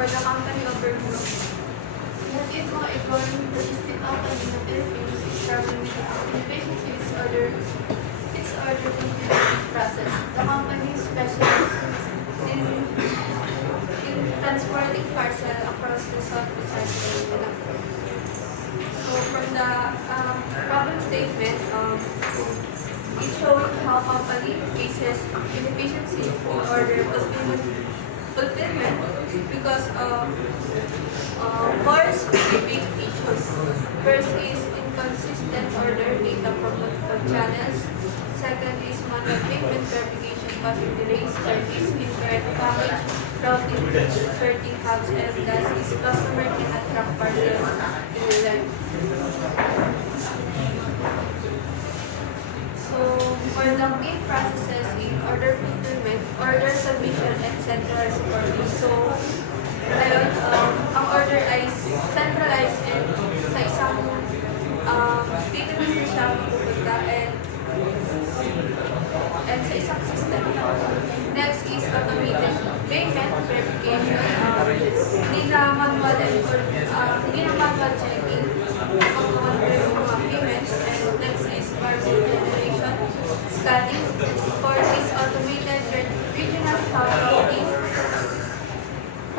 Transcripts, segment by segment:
for the company overview. If mga economy logistic company ng Philippines is traveling with innovation to its order fulfillment process. The company specializes in transporting parcel across the Southwest Manila. So from the problem statement, it's showing how company faces inefficiency in order fulfillment because of more specific issues. First is inconsistent order data from multiple channels. Second is manual payment verification causing delays. Third is incorrect package routing sorting hubs, and last is customer cannot track parcels in real life. So, for the main processes in order fulfillment, order submission, and centralized reporting. So, ngayon, ang order ay centralized and sa isang database na siya pupunta and sa isang system. Next is automated payment verification. Hindi na manual checking ang mga payments. And next is barcode generation, scanning. Fourth is automated regional hub routing.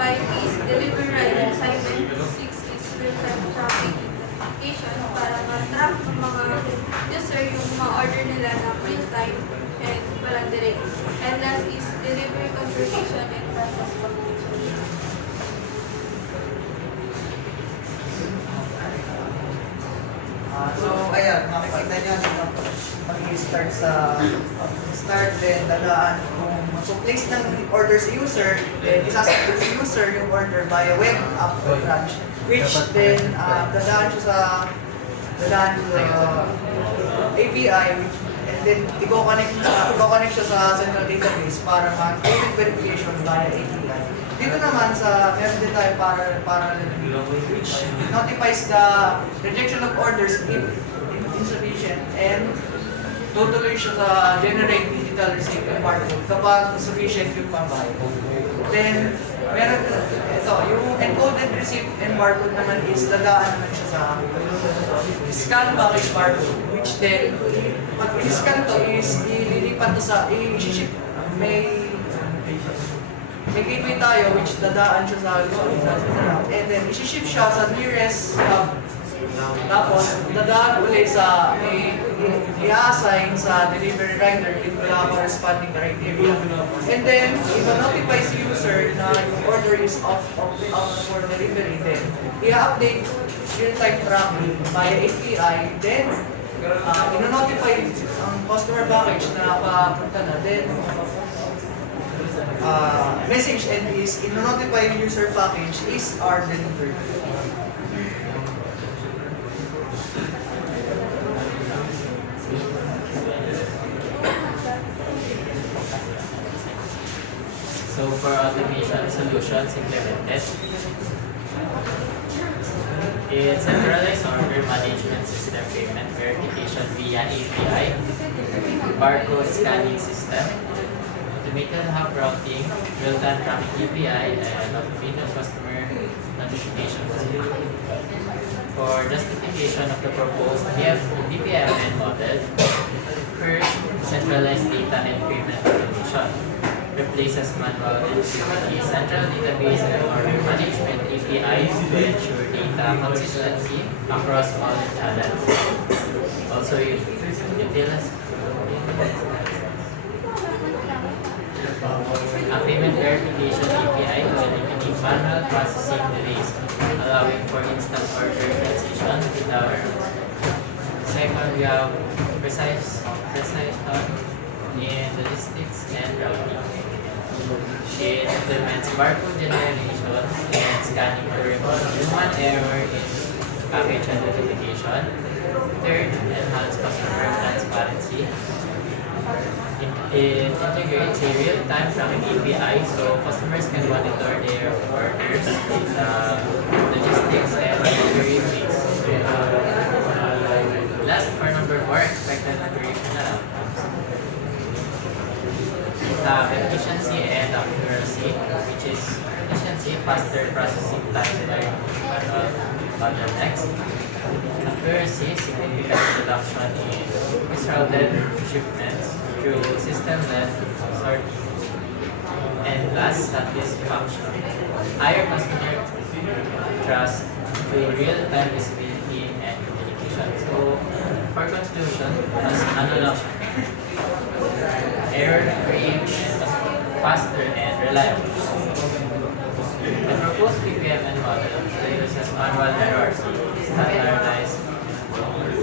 5 is delivery rider assignment. 6 is real-time tracking application para ma-track ng mga user yung mga order nila na real-time and walang delay. And last is delivery confirmation and process completion. So, ayan, makikita nyo mag-start then dadaan kung mag-place ng order sa user, then isasagot sa user yung order via web app or branch, which then dadaan siya sa API, and then i-connect siya sa central database para mag-payment verification via API. Dito naman meron din tayo para which notifies the rejection of orders if insufficient, and tutuloy siya sa generate digital receipt and barcode kapag sufficient yung pambayad. Then, meron ito, yung encoded receipt and barcode naman is dadaan naman siya sa scan package barcode, which then, pag i-scan to is ililipat to sa, i-ship, may gateway tayo which dadaan siya sa and then i-ship siya sa nearest hub. Tapos, dadaan ulit sa i-assign sa delivery rider with the corresponding criteria. And then, i-notify si user na yung order is off for delivery. Then, i-update real-time tracking via API. Then, i-notify ang customer package na papunta na. Then, message and is i-notify yung user package is our delivered. So for automation solutions implemented, in centralized order management system payment verification via API, barcode scanning system, automated hub routing, real-time tracking API, and automated customer notification system. For justification of the proposed DPMN model, first, centralized data and payment automation replaces manual and central database and order management APIs to ensure data consistency across all channels. Also, utilize a payment verification API to eliminate manual processing delays, allowing for instant order transition without errors. Second, we have precise in logistics and routing. It implements barcode generation and scanning to remove human error in package identification. Third, enhance customer transparency. It integrates a real-time tracking API so customers can monitor their orders in logistics and delivery weeks. Last, for number 4, expected operational outcomes. have efficiency and accuracy, which is efficiency, faster processing time by manual bottlenecks. Accuracy, significant reduction in misrouted shipments through system-led sorting. And last, satisfaction. Higher customer trust through real-time visibility and communication. So, for conclusion, as analog, error-free, faster, and reliable. The proposed PPMN model reduces manual errors, standardized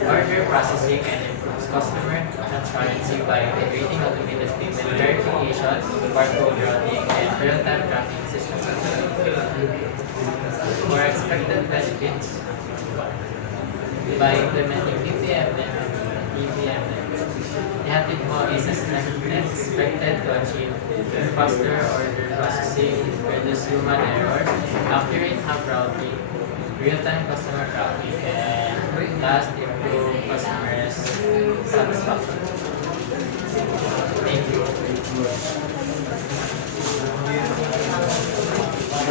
order processing, and improves customer transparency by integrating automated payment verification, barcode routing, and real-time tracking systems. For expected benefits, by implementing PPMN, Hatid mo is expected to achieve faster order processing, reduce human errors, accurate hub routing, real-time customer tracking, and last, improve customers' satisfaction.